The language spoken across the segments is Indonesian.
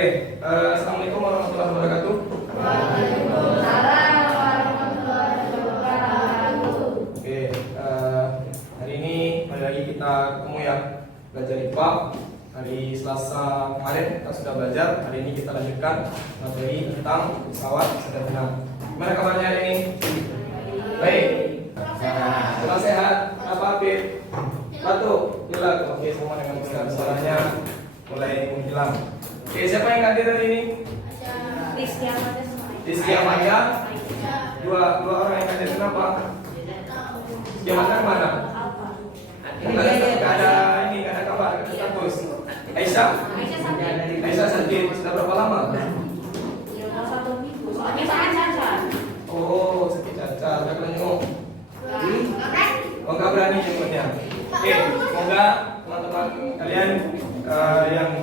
Assalamualaikum warahmatullahi wabarakatuh. Waalaikumsalam warahmatullahi wabarakatuh. Hari ini kembali lagi kita ketemu ya, belajar IPA. Hari Selasa kemarin kita sudah belajar. Hari ini kita lanjutkan materi tentang pesawat sederhana. Gimana kabarnya hari ini? Baik. Kurang sehat? Apa Afif? Batuk? Pilek? Oke, semua dengan besar suaranya mulai menghilang. Siapa yang hadir hari ini? Rizky Amaya. Dua orang yang hadir, kenapa? Rizky Amaya mana? Gak ada kabar, gak ada status. Aisyah sakit, sudah berapa lama? 1 minggu. Soalnya sangat cacat. Oh, sakit cacat, gak pernah nyengok. Oh, gak berani nyengoknya. Semoga teman-teman kalian yang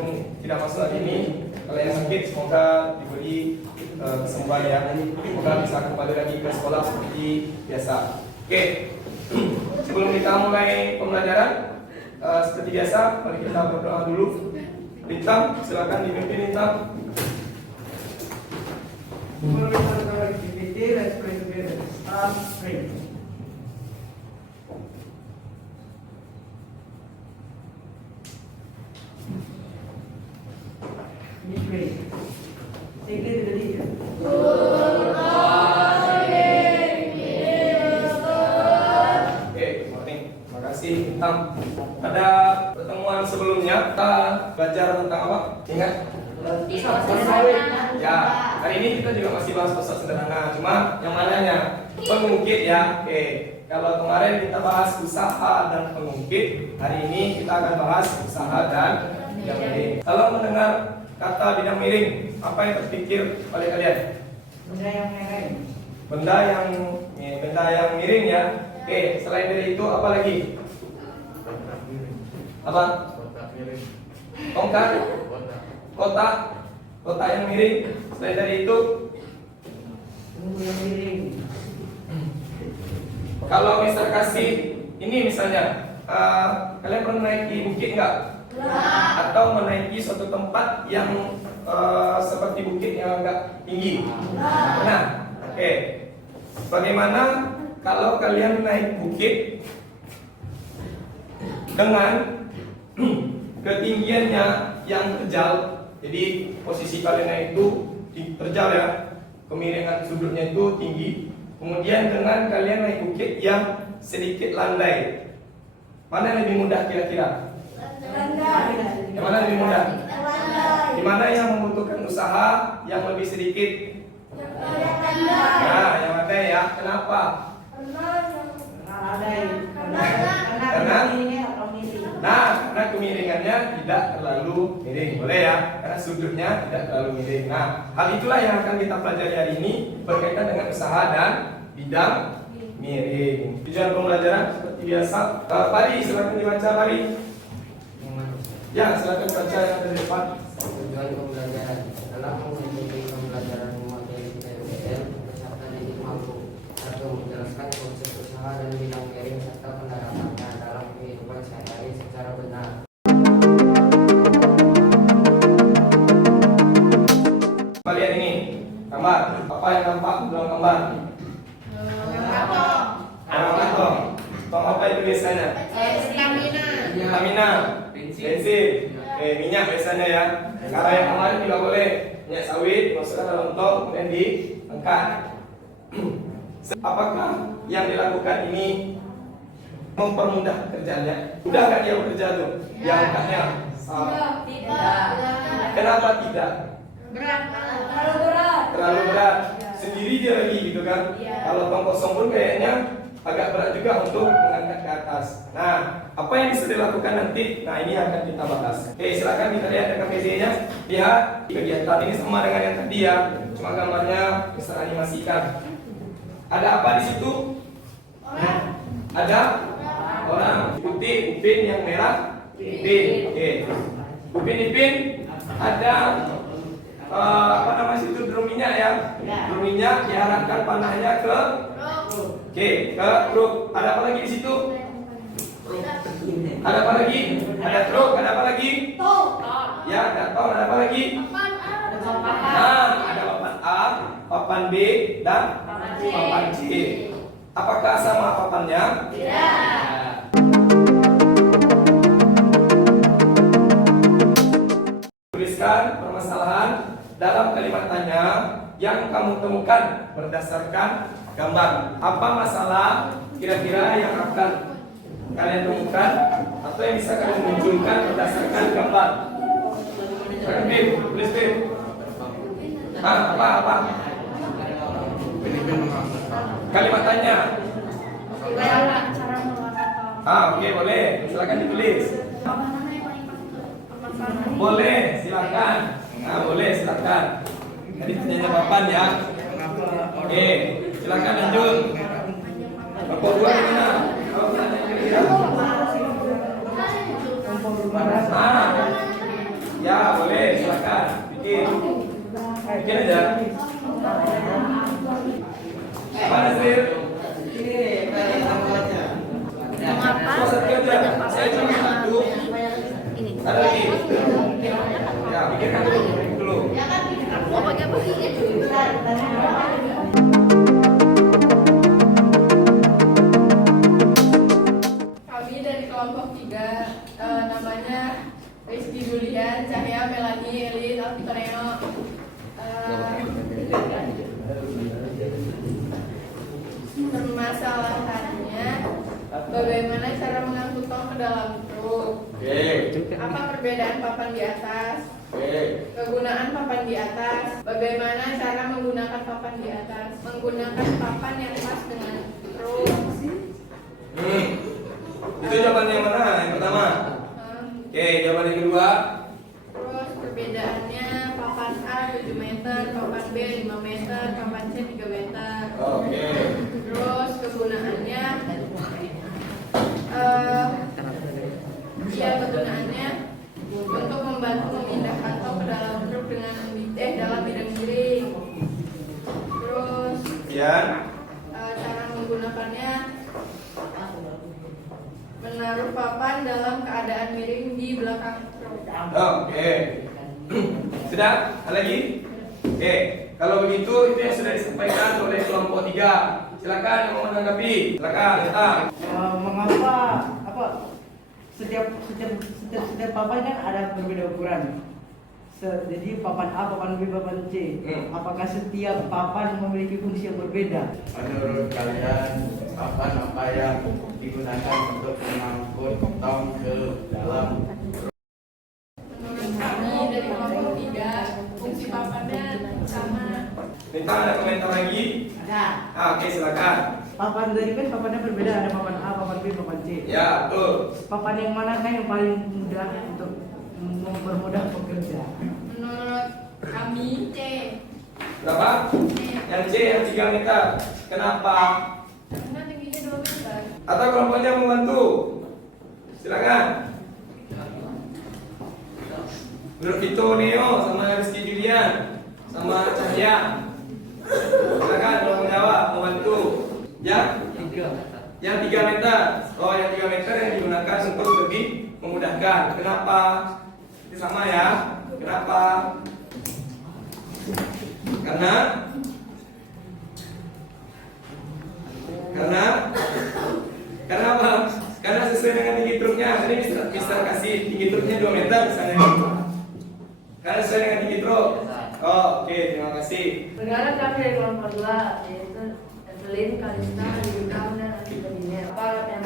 tidak masuk hari ini, kalau yang sakit semoga diberi kesembuhan ya. Semoga bisa kembali lagi ke sekolah seperti biasa. Sebelum kita mulai pembelajaran, seperti biasa, mari kita berdoa dulu. Lintang, silakan dipimpin Lintang. Let's pray together. Start praying. We pray. Take it to the leader. Morning. Terima kasih Lintang. Pada pertemuan sebelumnya kita belajar tentang apa? Ingat? Ya, hari ini kita juga masih bahas pesawat sederhana. Cuma yang mananya? Pengungkit ya. Kalau kemarin kita bahas usaha dan pengungkit, hari ini kita akan bahas usaha dan bidang miring. Kalau mendengar kata bidang miring, apa yang terpikir oleh kalian? Benda yang miring. Benda yang miring ya. Selain dari itu apa lagi? Apa? Tongkat? Kotak yang miring. Selain dari itu, Tunggu yang miring. kalau misal kasih ini misalnya, kalian pernah naiki bukit nggak? Atau menaiki suatu tempat yang seperti bukit yang agak tinggi? Pernah? Bagaimana kalau kalian naik bukit dengan ketinggiannya yang terjal? Jadi posisi kalian itu terjal ya, kemiringan sudutnya itu tinggi. Kemudian dengan kalian naik bukit yang sedikit landai, mana lebih mudah kira-kira? Yang mana lebih mudah? Di mana yang membutuhkan usaha yang lebih sedikit? Nah, yang landai ya. Kenapa? Karena kemiringannya tidak terlalu miring, boleh ya? Karena sudutnya tidak terlalu miring. Nah, hal itulah yang akan kita pelajari hari ini berkaitan dengan usaha dan bidang miring. Tujuan pembelajaran seperti biasa. Pari, silakan dibaca Pari. Ya, silakan baca yang ada di depan. Tujuan pembelajaran adalah mengikuti pembelajaran materi PPL beserta didik mampu serta menjelaskan konsep usaha dan bidang miring serta penerapannya dalam kehidupan sehari-hari secara benar. Kalian ini gambar. Apa yang nampak dalam gambar? Kantong. Tong apa itu biasanya? Stamina. Bensin. Minyak biasanya ya. Cara yang kemarin juga boleh. Minyak sawit masukkan dalam tong kemudian diangkat. Apakah yang dilakukan ini mempermudah kerjanya? Mudah kan dia bekerja tuh? Dia angkatnya. Kenapa tidak? Terlalu berat. Sendiri dia lagi gitu kan? Kalau tong kosong pun kayaknya agak berat juga untuk mengangkat ke atas. Nah, apa yang bisa dilakukan nanti? Nah, ini akan kita bahas. Silakan kita lihat KPD-nya. Lihat kegiatan ini sama dengan yang tadi ya. Cuma gambarnya bisa animasikan. Ada apa di situ? Ada orang. Putih, Upin yang merah. Upin. Upin. Ada apa namanya itu drum minyak ya? Drum minyak diarahkan panahnya ke truk. Ada apa lagi di situ? Ada apa lagi? Ada truk. Ada apa lagi? Ya, ada tol. Ada apa lagi? Ada papan A, papan B, dan papan C. Apakah sama papannya? Tuliskan permasalahan dalam kalimat tanya yang kamu temukan berdasarkan gambar. Apa masalah kira-kira yang akan kalian temukan atau yang bisa kalian munculkan berdasarkan gambar? Tulis Bim. Apa? Kalimat tanya. Cara menggunakan Oke, boleh. Silakan ditulis. Boleh, silakan. Boleh, silakan. Jadi tanya papan ya. Oke, silakan lanjut. Bapak dua gimana? Kalau tanya kira-kira. Ya, boleh, silakan. Bikin aja. Mana sih? Mengapa? Saya cuma satu. Ini. Ada lagi. Ya, pikirkan dulu. Mau pakai apa? Kami dari kelompok 3, namanya Rizky Julian, Cahya, Melani, Elin, Alfitoneo. Permasalahannya, bagaimana cara mengangkut tong ke dalam truk? Apa perbedaan papan di atas? Kegunaan papan di atas. Bagaimana cara menggunakan papan di atas? Menggunakan papan yang pas dengan truk. Itu jawaban yang mana? Yang pertama. Oke, jawaban yang kedua. Terus perbedaannya papan A 7 meter, papan B 5 meter, papan C 3 meter. Oke. Terus kegunaannya kegunaannya untuk membantu memindahkan tong ke dalam truk dengan dalam bidang miring. Terus cara menggunakannya menaruh papan dalam keadaan miring di belakang truk. Oke. Sudah? Ada lagi? Oke. Kalau begitu itu yang sudah disampaikan oleh kelompok 3. Silakan yang mau menanggapi. Silakan, kita. Mengapa setiap papan kan ada berbeda ukuran. Jadi papan A, papan B, papan C. Apakah setiap papan memiliki fungsi yang berbeda? Menurut kalian, papan apa yang digunakan untuk mengangkut tong ke dalam? Menurut kami dari kelompok 3, fungsi papannya sama. Minta ada komentar lagi? Ada. Oke, silakan. Papan tadi kan papannya berbeda, ada papan A, papan B, papan C. Ya, betul. Papan yang mana kan yang paling mudah untuk mempermudah pekerja? Menurut kami C. Berapa? Yang C yang 3 meter. Kenapa? Karena tingginya 2 meter. Atau kelompoknya membantu? Silakan. Menurut Vito Neo sama Rizky Julian sama Cahya. Silakan kalau mau jawab, membantu. Ya? Yang 3 meter. Oh, yang 3 meter yang digunakan untuk lebih memudahkan. Kenapa? Itu sama ya. Kenapa? Karena apa? Karena sesuai dengan tinggi truknya. Tadi Mister kasih tinggi truknya 2 meter misalnya. Karena sesuai dengan tinggi truk. Oh, oke, terima kasih. Negara kami dari kelompok 2 yaitu Evelyn, Kalista, Yudam, dan Angelina. Alat yang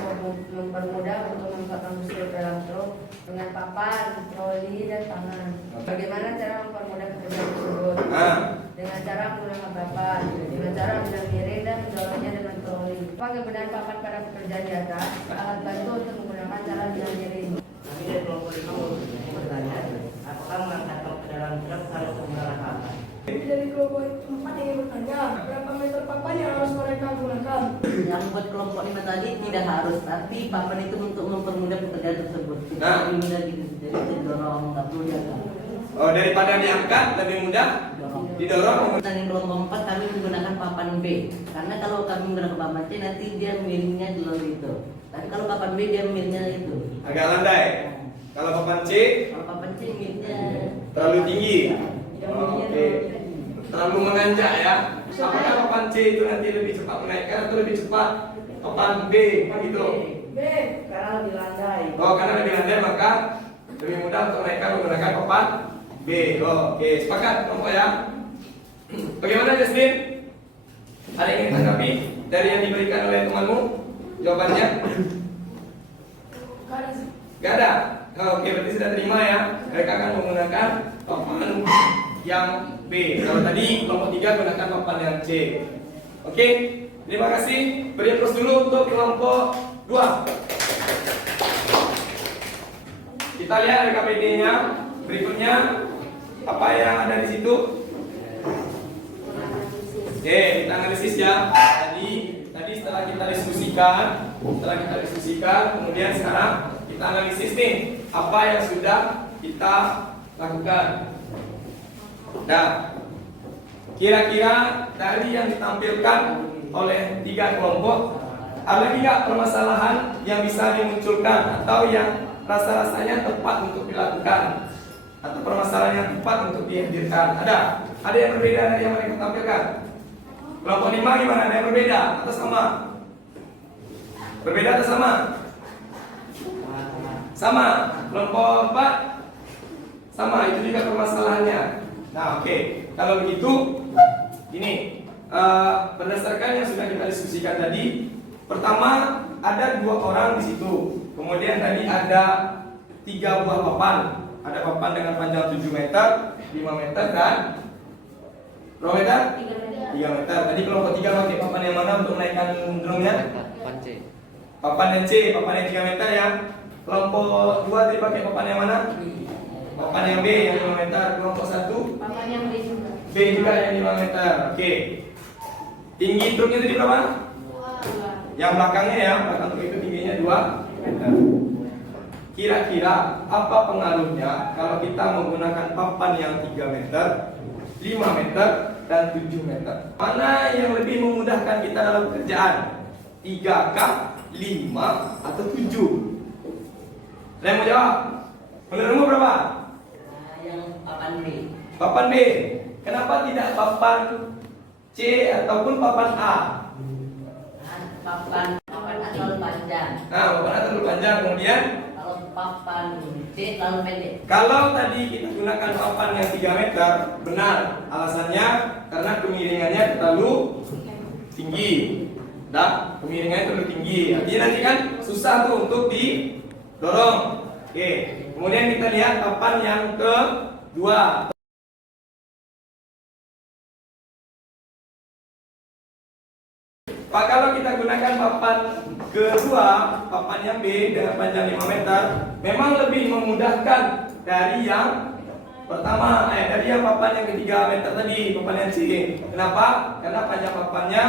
mempermudah untuk memasukkan bus ke dalam truk dengan papan, troli, dan tangan. Bagaimana cara mempermudah pekerjaan tersebut? Dengan cara menggunakan papan, dengan cara bidang miring dan mendorongnya dengan troli. Apa kebenaran papan pada pekerjaan di atas? Alat bantu untuk menggunakan cara bidang miring. Kami dari kelompok 5 mempunyai pertanyaan. Apakah mengangkat tong ke dalam truk harus menggunakan papan? Dari kelompok 4 yang bertanya, berapa meter papan yang harus mereka gunakan? Yang buat kelompok 5 tadi tidak harus, tapi papan itu untuk mempermudah pekerjaan tersebut. Nah. Lebih mudah gitu, jadi didorong, nggak perlu diangkat. Oh, daripada diangkat lebih mudah didorong. Dan yang kelompok 4 kami menggunakan papan B, karena kalau kami menggunakan papan C nanti dia miringnya dulu gitu. Tapi kalau papan B dia miringnya itu. Agak landai. Kalau papan C Kalau papan C miringnya terlalu tinggi. Oke. Terlalu menanjak ya. Apakah papan C itu nanti lebih cepat menaikkan atau lebih cepat papan B gitu? B. Karena lebih landai. Oh, karena lebih landai maka lebih mudah untuk menaikkan menggunakan papan B. Oh, oke, sepakat kelompok ya. Bagaimana Justin? Ada yang ingin tanggapi dari yang diberikan oleh temanmu? Jawabannya? Gak ada. Oh, oke, berarti sudah terima ya. Mereka akan menggunakan papan yang B. Kalau tadi kelompok 3 gunakan papan yang C. Oke, terima kasih. Beri plus dulu untuk kelompok 2. Kita lihat RKPD-nya. Berikutnya apa yang ada di situ? Oke, kita analisis ya. Tadi setelah kita diskusikan, kemudian sekarang kita analisis nih apa yang sudah kita lakukan. Nah, kira-kira dari yang ditampilkan oleh 3 kelompok, ada lagi nggak permasalahan yang bisa dimunculkan atau yang rasa-rasanya tepat untuk dilakukan atau permasalahan yang tepat untuk dihadirkan? Ada yang berbeda dari yang mereka tampilkan? Kelompok 5 gimana? Ada yang berbeda atau sama? Berbeda atau sama? Sama. Kelompok 4 sama, itu juga permasalahannya. Nah, oke. Kalau begitu, ini berdasarkan yang sudah kita diskusikan tadi, pertama ada 2 orang di situ. Kemudian tadi ada 3 buah papan. Ada papan dengan panjang 7 meter, 5 meter dan berapa meter? 3 meter. Tadi kelompok 3 pakai papan yang mana untuk menaikkan drumnya? Papan C. Papan yang C, papan yang 3 meter ya. Kelompok 2 tadi pakai papan yang mana? Papan yang B yang 5 meter. Kelompok 1 Papan yang B juga. B juga yang 5 meter. Oke. Tinggi truknya tadi berapa? 2. Yang belakangnya ya, belakang truk itu tingginya 2 meter. Kira-kira apa pengaruhnya kalau kita menggunakan papan yang 3 meter, 5 meter, dan 7 meter? Mana yang lebih memudahkan kita dalam pekerjaan? 3 kah, 5, atau 7? Ada yang mau jawab? Menurutmu berapa? Yang papan B. Papan B. Kenapa tidak papan C ataupun papan A? Papan A terlalu panjang. Nah, papan A terlalu panjang. Kemudian Kalau papan C terlalu pendek. kalau tadi kita gunakan papan yang 3 meter, benar. Alasannya karena kemiringannya terlalu tinggi. Kemiringannya terlalu tinggi. Artinya nanti kan susah tuh untuk didorong. Oke. Kemudian kita lihat papan yang kedua. Pak, kalau kita gunakan papan kedua, papan yang B dengan panjang 5 meter, memang lebih memudahkan dari yang pertama, dari yang papan yang ketiga meter tadi, papan yang C. Kenapa? Karena panjang papannya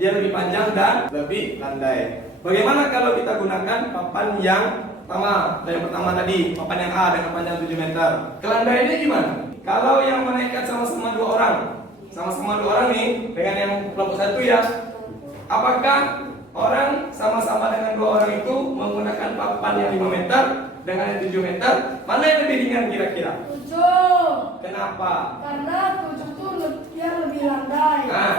dia lebih panjang dan lebih landai. Bagaimana kalau kita gunakan papan yang pertama tadi, papan yang A dengan panjang 7 meter? Kelandaiannya gimana? Kalau yang menaikkan sama-sama 2 orang, nih dengan yang kelompok 1 ya. Apakah orang sama-sama dengan 2 orang itu menggunakan papan yang 5 meter dengan yang 7 meter? Mana yang lebih ringan kira-kira? 7. Kenapa? Karena 7 tuh dia lebih landai. Nah,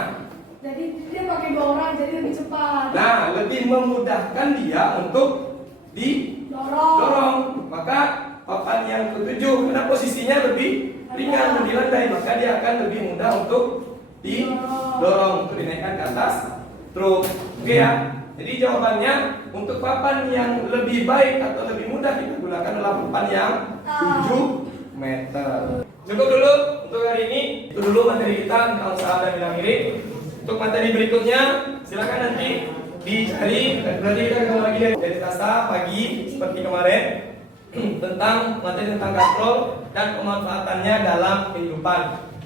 Jadi dia pakai 2 orang jadi lebih cepat. nah lebih memudahkan dia untuk didorong. Maka papan yang ke-7 karena posisinya lebih ringan, lebih landai, maka dia akan lebih mudah untuk didorong, untuk dinaikkan ke atas truk. Oke ya. Jadi jawabannya untuk papan yang lebih baik atau lebih mudah kita gunakan adalah papan yang 7 meter. Cukup dulu untuk hari ini. Itu dulu materi kita tentang usaha dan bilang mirip. Untuk materi berikutnya silakan nanti dicari. Berarti kita ketemu lagi dari Selasa pagi seperti kemarin tentang materi tentang katrol dan pemanfaatannya dalam kehidupan.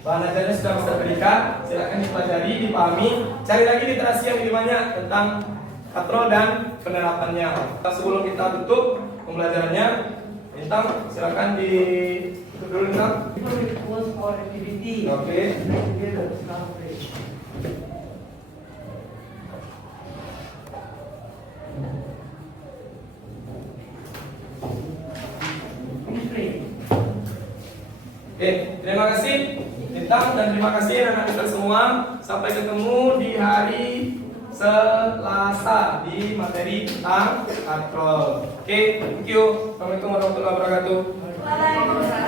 Bahan ajarnya sudah bisa berikan, silakan dipelajari, dipahami, cari lagi literasi yang lebih banyak tentang katrol dan penerapannya. Sebelum kita tutup pembelajarannya, Bintang silakan ditutup dulu Bintang. Oke. Oke, terima kasih. Bintang, dan terima kasih anak-anak kita semua. Sampai ketemu di hari Selasa di materi tentang katrol. Oke, thank you. Assalamualaikum warahmatullahi wabarakatuh. Waalaikumsalam.